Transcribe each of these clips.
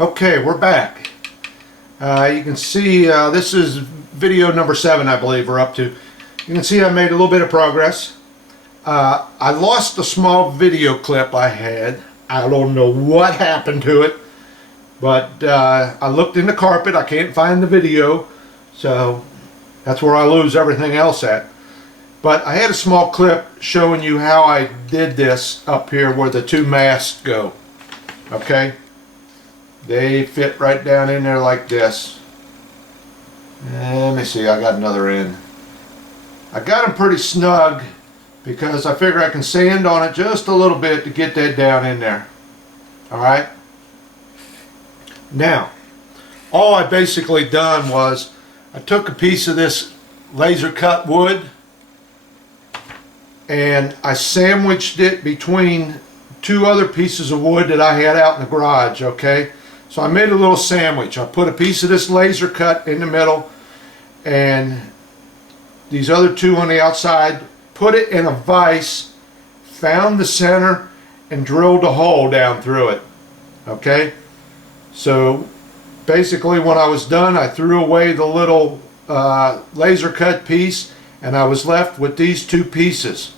Okay, we're back. You can see this is video number 7, I believe we're up to. You can see I made a little bit of progress. I lost a small video clip I had. I don't know what happened to it, but I looked in the carpet. I can't find the video, so that's where I lose everything else at. But I had a small clip showing you how I did this up here where the two masts go. Okay? They fit right down in there like this. Let me see, I got another end. I got them pretty snug because I figure I can sand on it just a little bit to get that down in there. Alright? Now, all I basically done was I took a piece of this laser cut wood and I sandwiched it between two other pieces of wood that I had out in the garage, okay? So I made a little sandwich. I put a piece of this laser cut in the middle and these other two on the outside, put it in a vise, found the center, and drilled a hole down through it, okay? So basically when I was done, I threw away the little laser cut piece and I was left with these two pieces.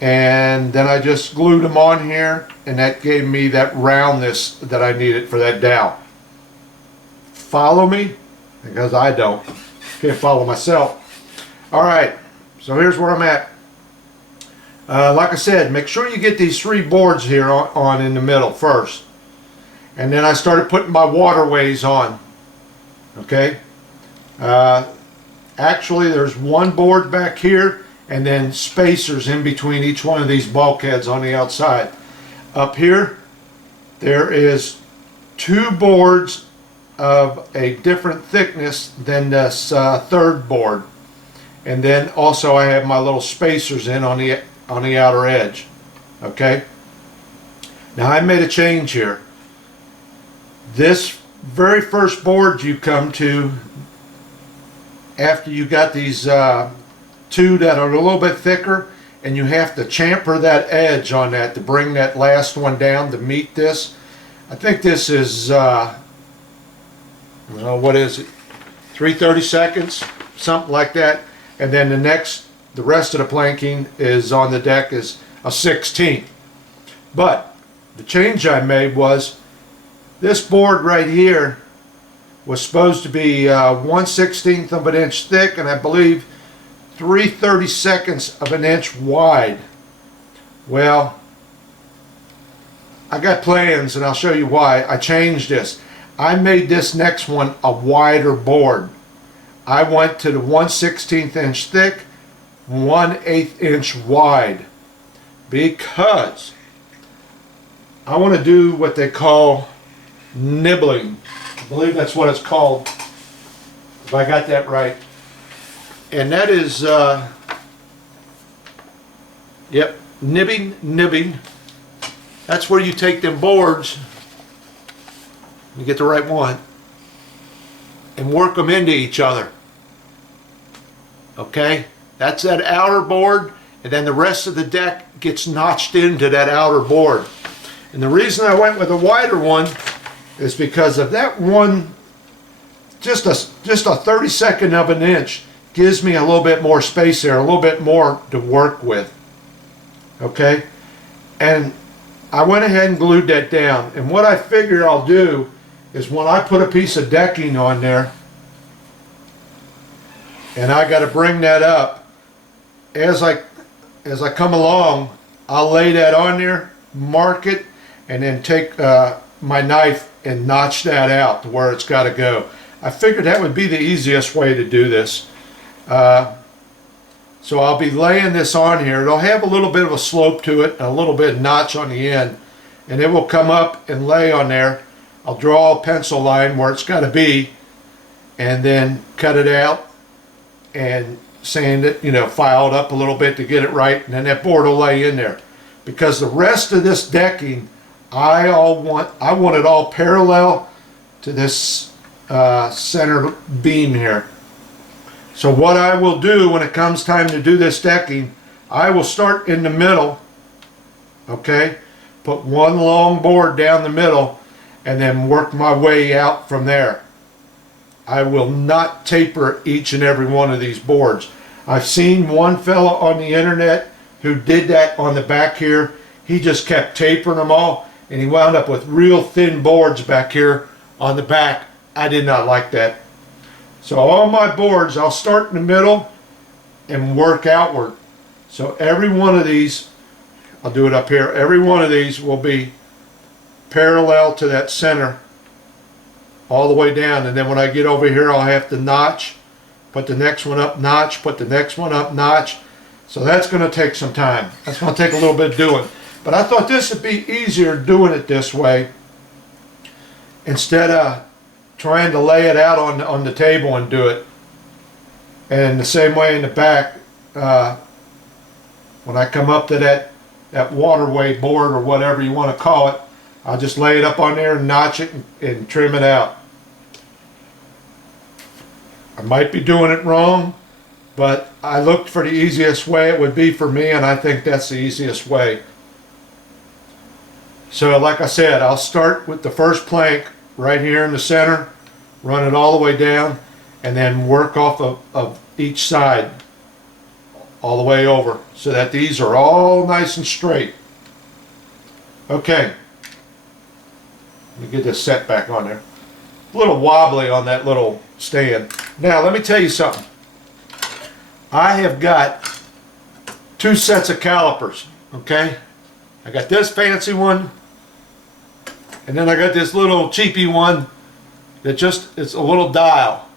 And then I just glued them on here, and that gave me that roundness that I needed for that dowel. Follow me? Because I don't. Can't follow myself. Alright, so here's where I'm at. Like I said, make sure you get these 3 boards here on in the middle first. And then I started putting my waterways on. Okay? Actually, there's 1 board back here, and then spacers in between each one of these bulkheads on the outside. Up here, there is 2 boards of a different thickness than this 3rd board. And then also I have my little spacers in on the outer edge. Okay? Now I made a change here. This very first board you come to, after you got these 2 that are a little bit thicker, and you have to chamfer that edge on that to bring that last one down to meet this. I think this is what is it, 3/32, something like that. And then the rest of the planking is on the deck is a 1/16. But the change I made was this board right here was supposed to be 1/16 of an inch thick, and I believe 3/32 of an inch wide. Well, I got plans and I'll show you why I changed this. I made this next one a wider board. I went to the 1/16 inch thick, 1/8 inch wide, because I want to do what they call nibbling. I believe that's what it's called, if I got that right. And that is, yep, nibbing. That's where you take them boards, you get the right one, and work them into each other. Okay? That's that outer board, and then the rest of the deck gets notched into that outer board. And the reason I went with a wider one is because of that one, just a 32nd of an inch gives me a little bit more space there, a little bit more to work with. Okay? And I went ahead and glued that down. And what I figure I'll do is when I put a piece of decking on there, and I got to bring that up, as I come along, I'll lay that on there, mark it, and then take my knife and notch that out to where it's got to go. I figured that would be the easiest way to do this. So I'll be laying this on here. It'll have a little bit of a slope to it, a little bit of notch on the end, and it will come up and lay on there. I'll draw a pencil line where it's got to be, and then cut it out and sand it, file it up a little bit to get it right, and then that board will lay in there. Because the rest of this decking, I want it all parallel to this center beam here. So what I will do when it comes time to do this decking, I will start in the middle, okay, put one long board down the middle, and then work my way out from there. I will not taper each and every one of these boards. I've seen one fella on the internet who did that on the back here. He just kept tapering them all, and he wound up with real thin boards back here on the back. I did not like that. So all my boards, I'll start in the middle and work outward. So every one of these, I'll do it up here, every one of these will be parallel to that center all the way down, and then when I get over here I'll have to notch, put the next one up, notch, put the next one up, notch. So that's going to take some time. That's going to take a little bit doing. But I thought this would be easier doing it this way instead of trying to lay it out on the table and do it. And the same way in the back, when I come up to that waterway board or whatever you want to call it, I'll just lay it up on there and notch it and trim it out. I might be doing it wrong, but I looked for the easiest way it would be for me, and I think that's the easiest way. So like I said, I'll start with the first plank right here in the center, run it all the way down, and then work off of each side all the way over so that these are all nice and straight. Okay, let me get this set back on there. A little wobbly on that little stand. Now let me tell you something. I have got two sets of calipers, okay? I got this fancy one, and then I got this little cheapy one that just, it's a little dial.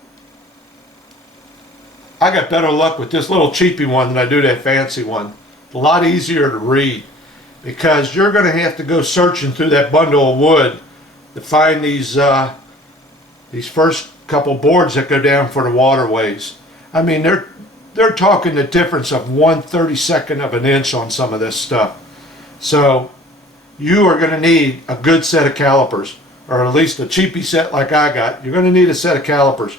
I got better luck with this little cheapy one than I do that fancy one. A lot easier to read, because you're going to have to go searching through that bundle of wood to find these first couple boards that go down for the waterways. I mean, they're talking the difference of 1/32 of an inch on some of this stuff. So you are going to need a good set of calipers, or at least a cheapy set like I got. You're going to need a set of calipers,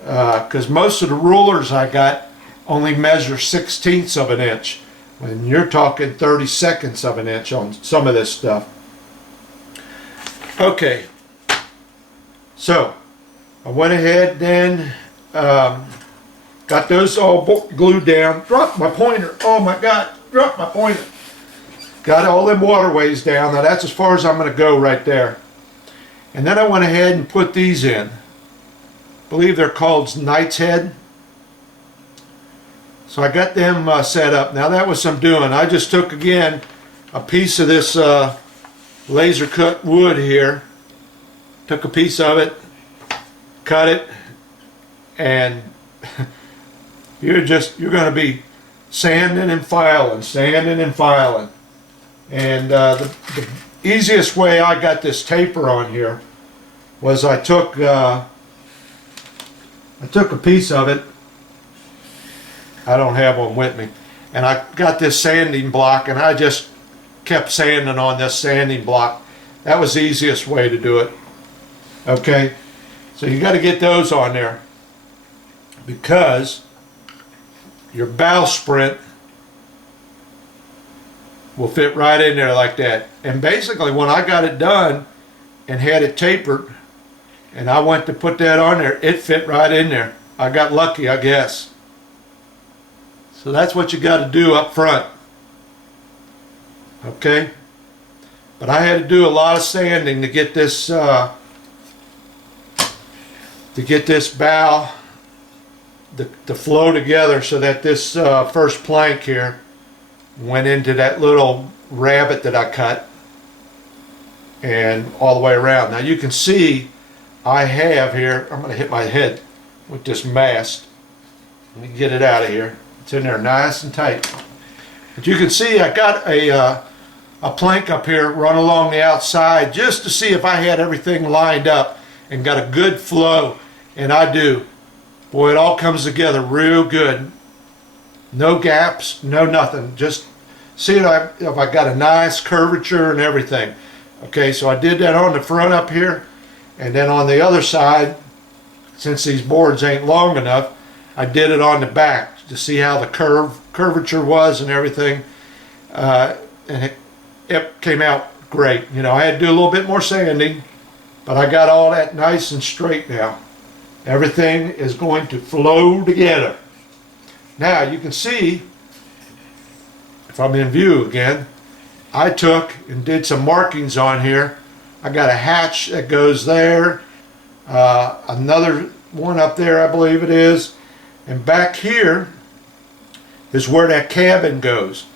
because most of the rulers I got only measure 1/16 of an inch, when you're talking 32nds of an inch on some of this stuff. Okay, so I went ahead then, got those all glued down. Dropped my pointer. Oh my God, dropped my pointer. Got all them waterways down. Now that's as far as I'm going to go right there. And then I went ahead and put these in. I believe they're called Knight's Head. So I got them set up. Now that was some doing. I just took again a piece of this laser cut wood here. Took a piece of it, cut it, and you're going to be sanding and filing, sanding and filing. And the easiest way I got this taper on here was I took a piece of it. I don't have one with me, and I got this sanding block, and I just kept sanding on this sanding block. That was the easiest way to do it. Okay, so you got to get those on there, because your bowsprit will fit right in there like that. And basically when I got it done and had it tapered and I went to put that on there, it fit right in there. I got lucky, I guess. So that's what you got to do up front. Okay, but I had to do a lot of sanding to get this bow to flow together, so that this first plank here went into that little rabbet that I cut, and all the way around. Now you can see I have here, I'm going to hit my head with this mast. Let me get it out of here. It's in there nice and tight. But you can see I got a plank up here run along the outside just to see if I had everything lined up and got a good flow, and I do. Boy, it all comes together real good. No gaps, no nothing. Just see if I got a nice curvature and everything. Okay, so I did that on the front up here, and then on the other side, since these boards ain't long enough, I did it on the back to see how the curvature was and everything. And it came out great. You know, I had to do a little bit more sanding, but I got all that nice and straight now. Everything is going to flow together. Now you can see, if I'm in view again, I took and did some markings on here. I got a hatch that goes there, another one up there I believe it is, and back here is where that cabin goes.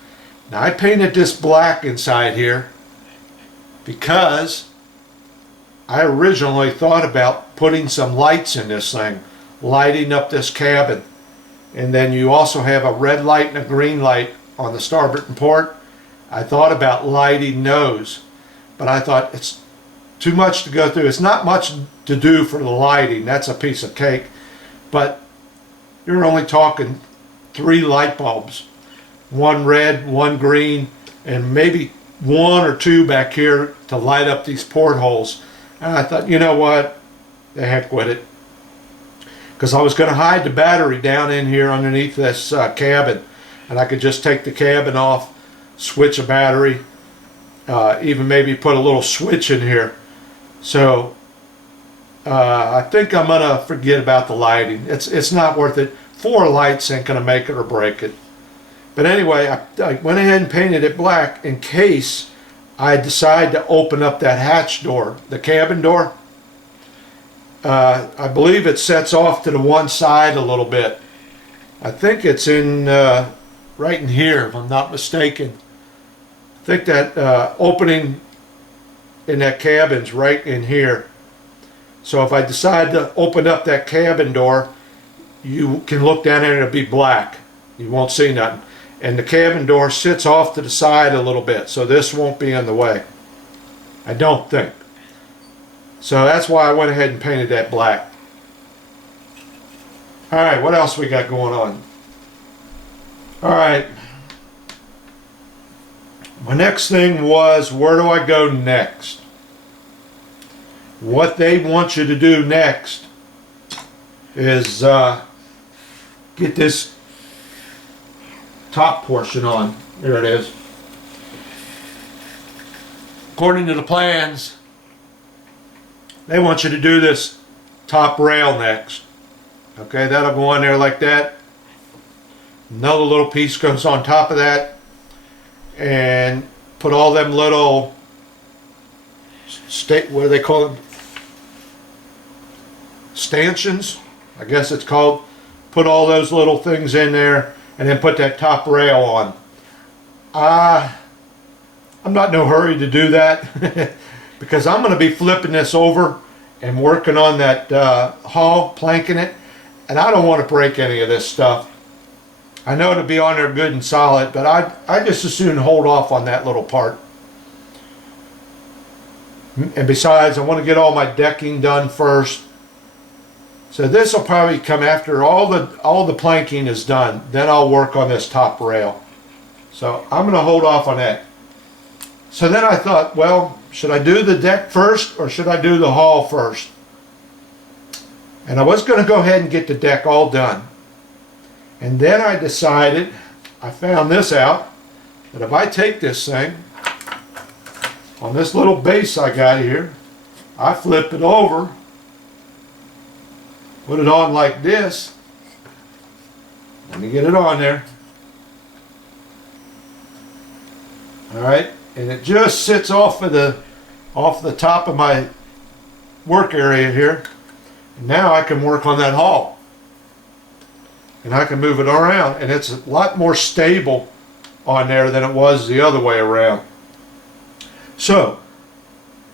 Now I painted this black inside here because I originally thought about putting some lights in this thing, lighting up this cabin. And then you also have a red light and a green light on the starboard and port. I thought about lighting those, but I thought it's too much to go through. It's not much to do for the lighting, that's a piece of cake, but you're only talking 3 light bulbs, one red, one green, and maybe 1 or 2 back here to light up these portholes. And I thought, you know what, the heck with it, because I was going to hide the battery down in here underneath this cabin, and I could just take the cabin off, switch a battery, even maybe put a little switch in here. So I think I'm going to forget about the lighting. It's not worth it. 4 lights ain't going to make it or break it. But anyway, I went ahead and painted it black in case I decide to open up that hatch door, the cabin door. I believe it sets off to the one side a little bit. I think it's in right in here, if I'm not mistaken. I think that opening in that cabin's right in here. So if I decide to open up that cabin door, you can look down there and it'll be black. You won't see nothing. And the cabin door sits off to the side a little bit, so this won't be in the way. I don't think. So that's why I went ahead and painted that black. Alright, what else we got going on? Alright. My next thing was, where do I go next? What they want you to do next is get this top portion on. There it is. According to the plans, they want you to do this top rail next. Okay, that'll go on there like that. Another little piece goes on top of that, and put all them little what do they call them? Stanchions, I guess it's called. Put all those little things in there, and then put that top rail on. I'm not in no hurry to do that because I'm going to be flipping this over and working on that hull, planking it, and I don't want to break any of this stuff. I know it'll be on there good and solid, but I just as soon hold off on that little part. And besides, I want to get all my decking done first. So this will probably come after all the planking is done. Then I'll work on this top rail. So I'm going to hold off on that. So then I thought, well, should I do the deck first or should I do the hull first? And I was going to go ahead and get the deck all done. And then I decided, I found this out, that if I take this thing on this little base I got here, I flip it over, put it on like this. Let me get it on there. Alright, and it just sits off the top of my work area here. And now I can work on that hull. And I can move it around, and it's a lot more stable on there than it was the other way around. So,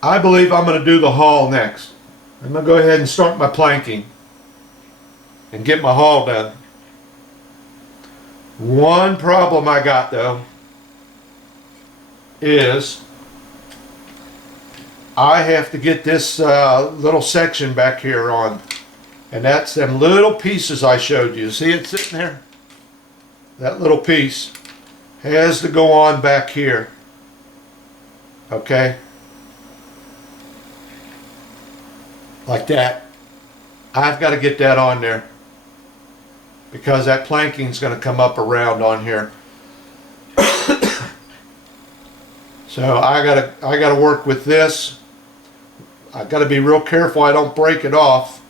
I believe I'm going to do the hull next. I'm going to go ahead and start my planking and get my hull done. One problem I got though is I have to get this little section back here on, and that's them little pieces I showed you. See it sitting there? That little piece has to go on back here. Okay? Like that. I've got to get that on there because that planking is going to come up around on here. So I gotta work with this. I gotta be real careful I don't break it off.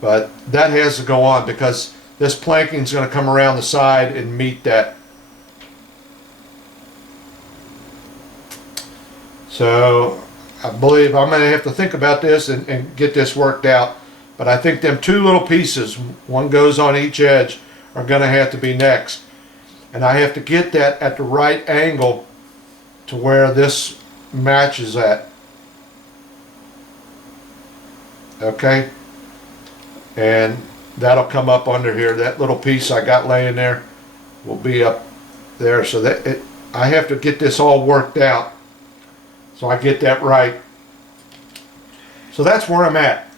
But that has to go on because this planking is going to come around the side and meet that. So I believe I'm going to have to think about this and get this worked out. But I think them two little pieces, one goes on each edge, are going to have to be next. And I have to get that at the right angle to where this matches at. Okay? And that'll come up under here. That little piece I got laying there will be up there. So that I have to get this all worked out so I get that right. So that's where I'm at.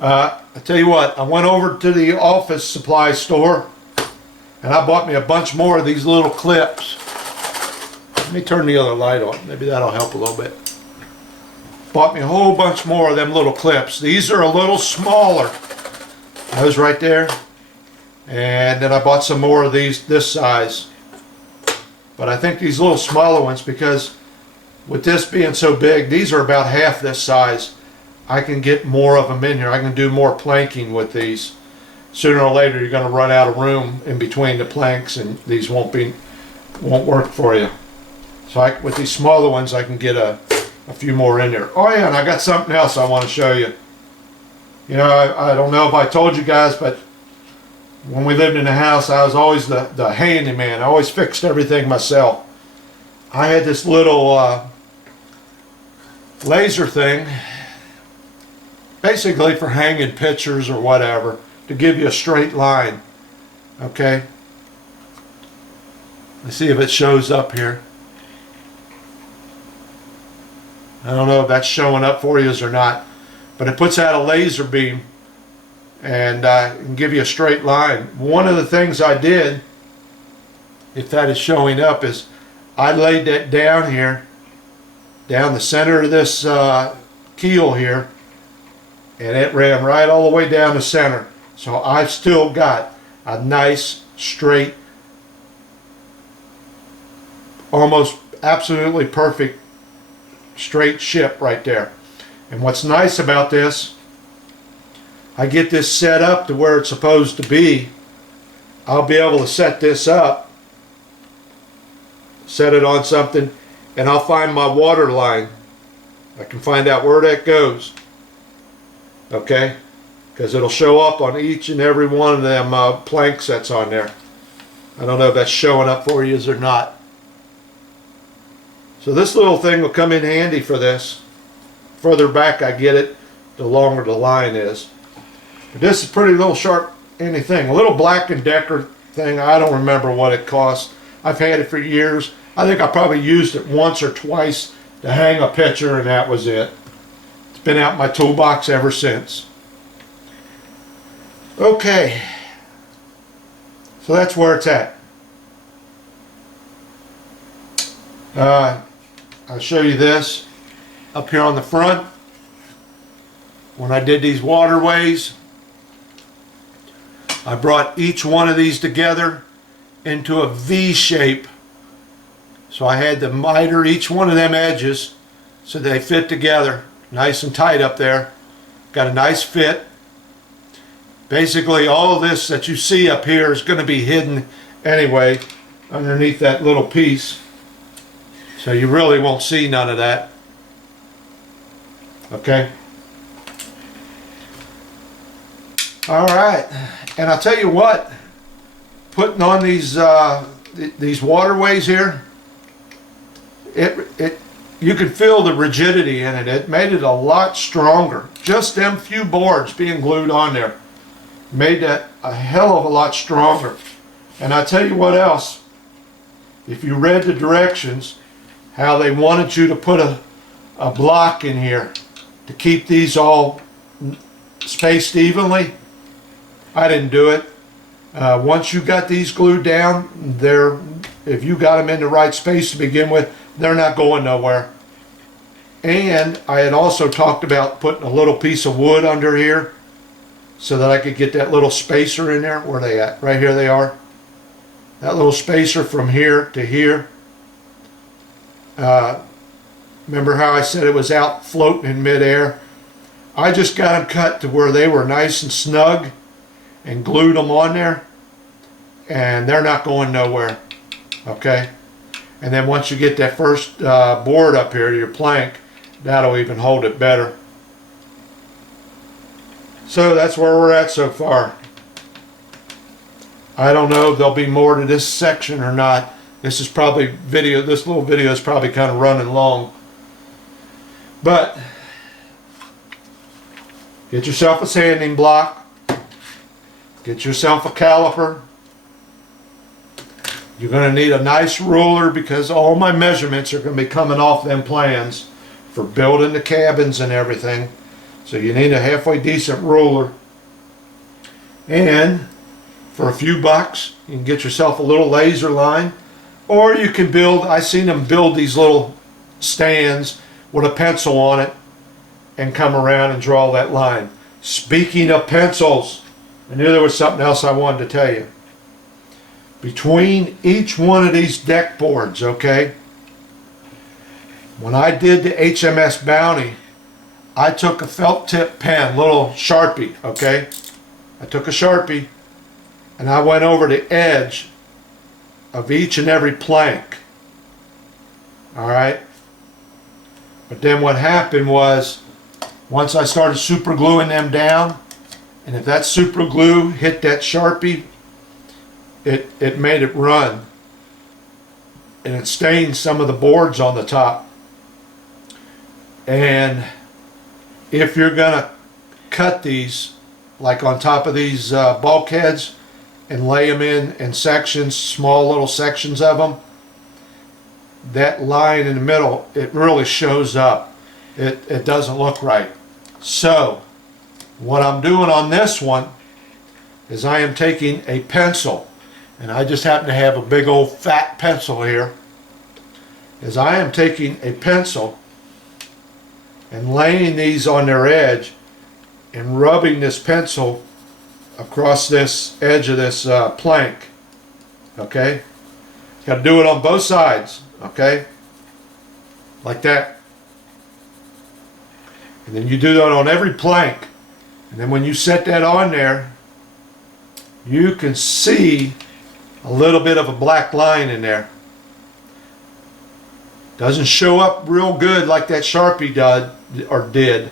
I tell you what, I went over to the office supply store and I bought me a bunch more of these little clips. Let me turn the other light on. Maybe that'll help a little bit. Bought me a whole bunch more of them little clips. These are a little smaller. Those right there. And then I bought some more of these this size. But I think these little smaller ones, because with this being so big, these are about half this size. I can get more of them in here. I can do more planking with these. Sooner or later you're going to run out of room in between the planks and these won't work for you. So with these smaller ones I can get a few more in there. Oh yeah, and I got something else I want to show you. You know, I don't know if I told you guys, but when we lived in the house, I was always the handyman. I always fixed everything myself. I had this little laser thing, basically for hanging pictures or whatever, to give you a straight line. Okay? Let's see if it shows up here. I don't know if that's showing up for you or not, but it puts out a laser beam and can give you a straight line. One of the things I did, if that is showing up, is I laid that down here, down the center of this keel here, and it ran right all the way down the center. So I've still got a nice, straight, almost absolutely perfect straight ship right there. And what's nice about this, I get this set up to where it's supposed to be. I'll be able to set this up, set it on something, and I'll find my water line. I can find out where that goes. Okay? Because it'll show up on each and every one of them plank sets on there. I don't know if that's showing up for you or not. So this little thing will come in handy for this. Further back I get it, the longer the line is. But this is a pretty little sharp anything. A little Black & Decker thing, I don't remember what it cost. I've had it for years. I think I probably used it once or twice to hang a picture and that was it. It's been out in my toolbox ever since. Okay. So that's where it's at. I'll show you this up here on the front. When I did these waterways, I brought each one of these together into a V shape. So I had to miter each one of them edges so they fit together nice and tight up there. Got a nice fit. Basically all of this that you see up here is going to be hidden anyway underneath that little piece. So you really won't see none of that. Okay? Alright. And I'll tell you what, putting on these waterways here, you could feel the rigidity in it. It made it a lot stronger. Just them few boards being glued on there made that a hell of a lot stronger. And I tell you what else, if you read the directions, how they wanted you to put a block in here to keep these all spaced evenly. I didn't do it. Once you got these glued down, if you got them in the right space to begin with, they're not going nowhere. And I had also talked about putting a little piece of wood under here so that I could get that little spacer in there. Where are they at? Right here they are. that little spacer from here to here. Remember how I said it was out floating in midair? I just got them cut to where they were nice and snug and glued them on there, and they're not going nowhere. Okay, and then once you get that first board up here to your plank, that'll even hold it better. So that's where we're at so far. I don't know if there'll be more to this section or not. This is probably video, this little video is probably kind of running long. But get yourself a sanding block, get yourself a caliper. You're going to need a nice ruler because all my measurements are going to be coming off them plans for building the cabins and everything. So you need a halfway decent ruler. And for a few bucks, you can get yourself a little laser line, or you can build, I've seen them build these little stands with a pencil on it and come around and draw that line. Speaking of pencils, I knew there was something else I wanted to tell you. Between each one of these deck boards, okay, when I did the HMS Bounty, I took a felt tip pen, little Sharpie, okay? I took a Sharpie and I went over the edge of each and every plank. Alright? But then what happened was, once I started super gluing them down, and if that super glue hit that Sharpie, it made it run. And it stained some of the boards on the top. And if you're gonna cut these, like on top of these bulkheads, and lay them in sections, small little sections of them, that line in the middle, it really shows up. It doesn't look right. So what I'm doing on this one is I am taking a pencil, and I just happen to have a big old fat pencil here, is I am taking a pencil and laying these on their edge and rubbing this pencil across this edge of this plank. Okay, got to do it on both sides. Okay, like that. And then you do that on every plank, and then when you set that on there, you can see a little bit of a black line in there. Doesn't show up real good like that Sharpie did,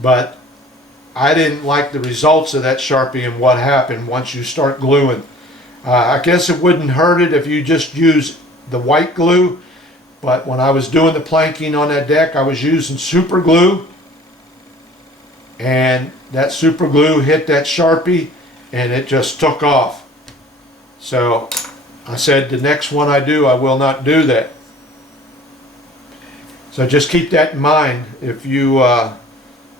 but I didn't like the results of that Sharpie and what happened once you start gluing. I guess it wouldn't hurt it if you just use the white glue, but when I was doing the planking on that deck, I was using super glue, and that super glue hit that Sharpie and it just took off. So I said the next one I do, I will not do that. So just keep that in mind if you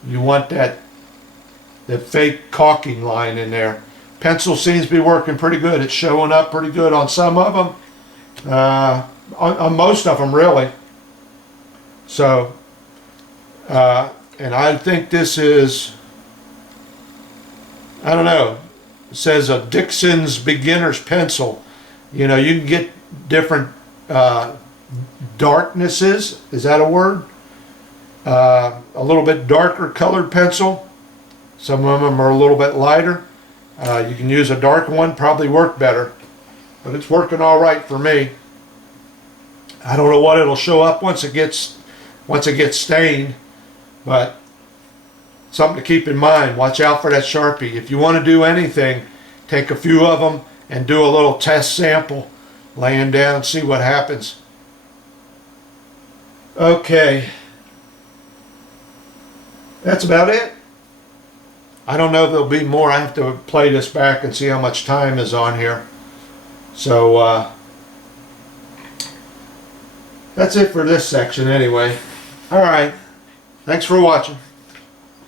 you want that fake caulking line in there. Pencil seems to be working pretty good. It's showing up pretty good on some of them, on most of them really. So and I think this is, I don't know, it says a Dixon's beginner's pencil. You know, you can get different darknesses, is that a word? A little bit darker colored pencil. Some of them are a little bit lighter. You can use a dark one, probably work better, but it's working all right for me. I don't know what it'll show up once it gets stained, but something to keep in mind. Watch out for that Sharpie. If you want to do anything, take a few of them and do a little test sample, lay them down, see what happens. Okay, that's about it. I don't know if there'll be more. I have to play this back and see how much time is on here. So that's it for this section anyway. Alright, thanks for watching.